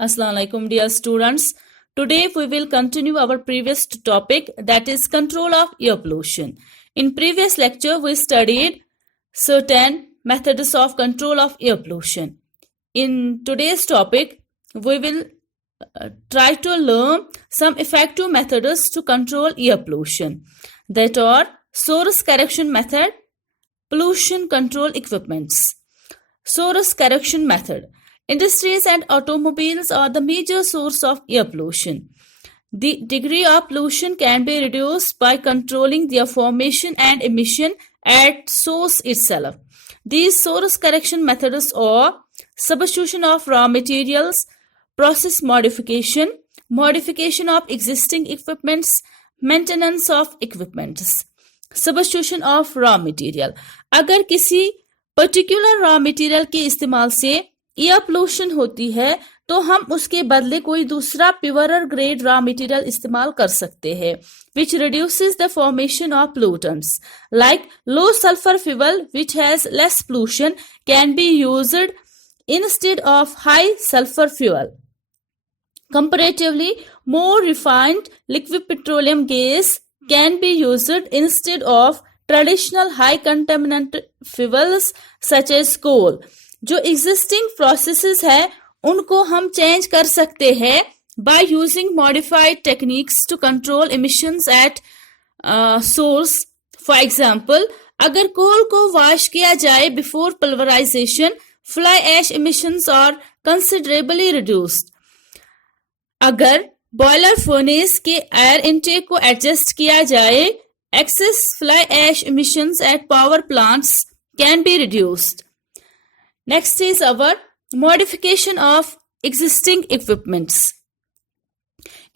Assalamu alaikum, dear students. Today we will continue our previous topic, that is control of air pollution. In previous lecture we studied certain methods of control of air pollution. In today's topic we will try to learn some effective methods to control air pollution, that are source correction method, pollution control equipments. Source correction method. Industries and automobiles are the major source of air pollution. The degree of pollution can be reduced by controlling their formation and emission at source itself. These source correction methods are substitution of raw materials, process modification, modification of existing equipments, maintenance of equipments. Substitution of raw material. अगर किसी particular raw material के इस्तेमाल से air pollution होती है तो हम उसके बदले कोई दूसरा प्योरर ग्रेड रॉ मटेरियल इस्तेमाल कर सकते हैं, which reduces the formation of pollutants. Like low sulfur fuel which has less pollution can be used instead of high sulfur fuel. Comparatively, more refined liquid petroleum gas can be used instead of traditional high contaminant fuels such as coal. जो existing processes है उनको हम change कर सकते हैं by using modified techniques to control emissions at source. For example, अगर कोल को wash किया जाए before pulverization, fly ash emissions are considerably reduced. अगर बॉयलर फर्नेस के एयर इनटेक को एडजस्ट किया जाए, excess fly ash emissions at power plants can be reduced. Next is our modification of existing equipments.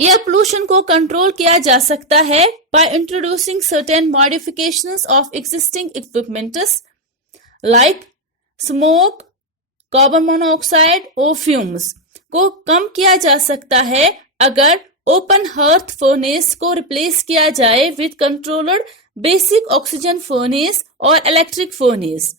Air pollution को control किया जा सकता है by introducing certain modifications of existing equipments like smoke, carbon monoxide और fumes को कम किया जा सकता है अगर ओपन हर्थ फर्नेस को रिप्लेस किया जाए with controlled basic oxygen furnace और इलेक्ट्रिक फर्नेस.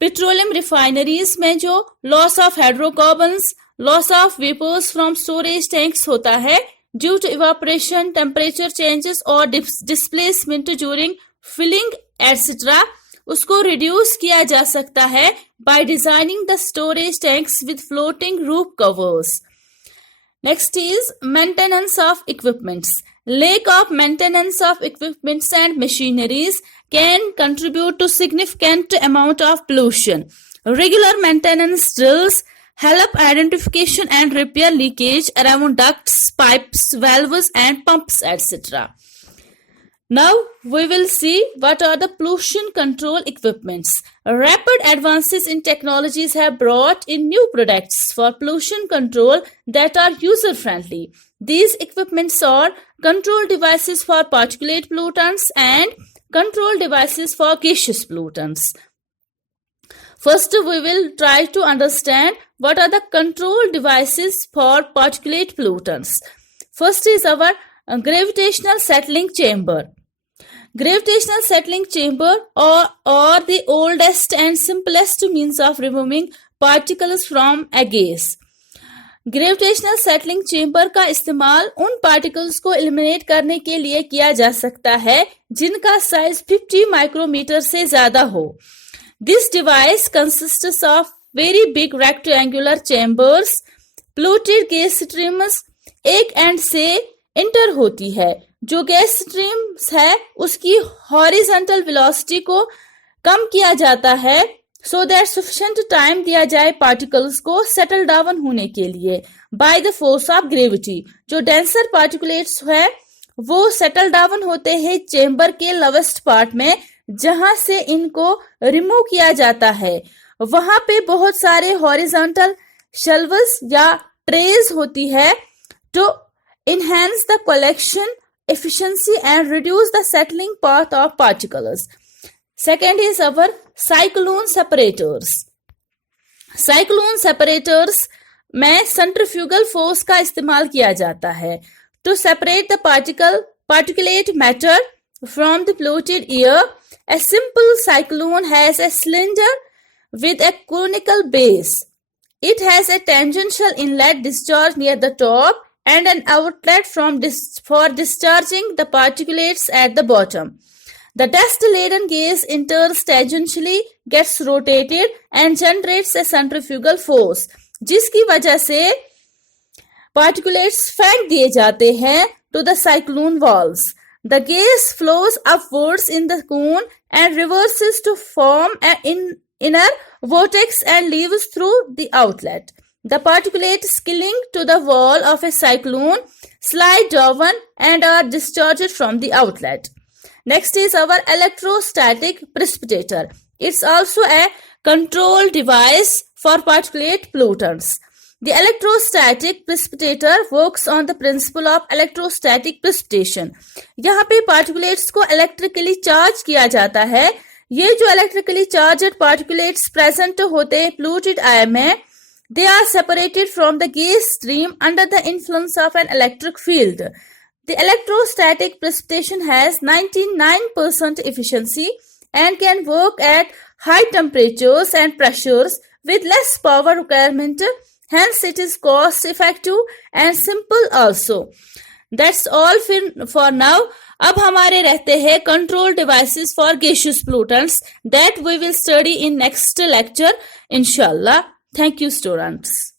पेट्रोलियम रिफाइनरीज में जो loss of hydrocarbons, loss of vapours from storage tanks होता है due to evaporation, temperature changes और डिस्प्लेसमेंट ड्यूरिंग फिलिंग एटसेट्रा, उसको रिड्यूस किया जा सकता है by designing the storage tanks with floating roof covers. Next is maintenance of equipments. Lack of maintenance of equipments and machineries can contribute to significant amount of pollution. Regular maintenance drills help identification and repair leakage around ducts, pipes, valves and pumps, etc. Now we will see what are the pollution control equipments. Rapid advances in technologies have brought in new products for pollution control that are user-friendly. These equipments are control devices for particulate pollutants and control devices for gaseous pollutants. First, we will try to understand what are the control devices for particulate pollutants. First is our gravitational settling chamber. Gravitational settling chamber or the oldest and simplest means of removing particles from a gas. Gravitational settling chamber का इस्तेमाल उन particles को eliminate करने के लिए किया जा सकता है जिनका size 50 micrometer से ज्यादा हो. This device consists of very big rectangular chambers. Polluted gas streams एक एंड से इंटर होती है. जो गैस स्ट्रीम्स है उसकी हॉरिजॉन्टल वेलोसिटी को कम किया जाता है सो दैट सफिशिएंट टाइम दिया जाए पार्टिकल्स को सेटल डाउन होने के लिए by the force of gravity. जो डेंसर पार्टिकुलेट्स है वो सेटल डाउन होते हैं चेंबर के लोवेस्ट पार्ट में जहां से इनको रिमूव किया जाता है. वहां पे बहुत सारे हॉरिजॉन्टल शेल्व्स या ट्रेज होती है to enhance the collection efficiency and reduce the settling path of particles. Second is our cyclone separators. Cyclone separators में centrifugal force का इस्तेमाल किया जाता है to separate the particulate matter from the polluted air. A simple cyclone has a cylinder with a conical base. It has a tangential inlet discharge near the top and an outlet for discharging the particulates at the bottom. The dust-laden gas enters tangentially, gets rotated and generates a centrifugal force, जिसकी वजह से particulates फेंक दिए जाते हैं to the cyclone walls. The gas flows upwards in the cone and reverses to form an inner vortex and leaves through the outlet. The particulates clinging to the wall of a cyclone slide down and are discharged from the outlet. Next is our electrostatic precipitator. It's also a control device for particulate pollutants. The electrostatic precipitator works on the principle of electrostatic precipitation. यहाँ पे particulates को electrically charge किया जाता है. ये जो electrically charged particulates present होते हैं polluted air में, they are separated from the gas stream under the influence of an electric field. The electrostatic precipitation has 99% efficiency and can work at high temperatures and pressures with less power requirement. Hence, it is cost effective and simple also. That's all for now. अब हमारे रहते हैं control devices for gaseous pollutants that we will study in next lecture, inshallah. Thank you, students.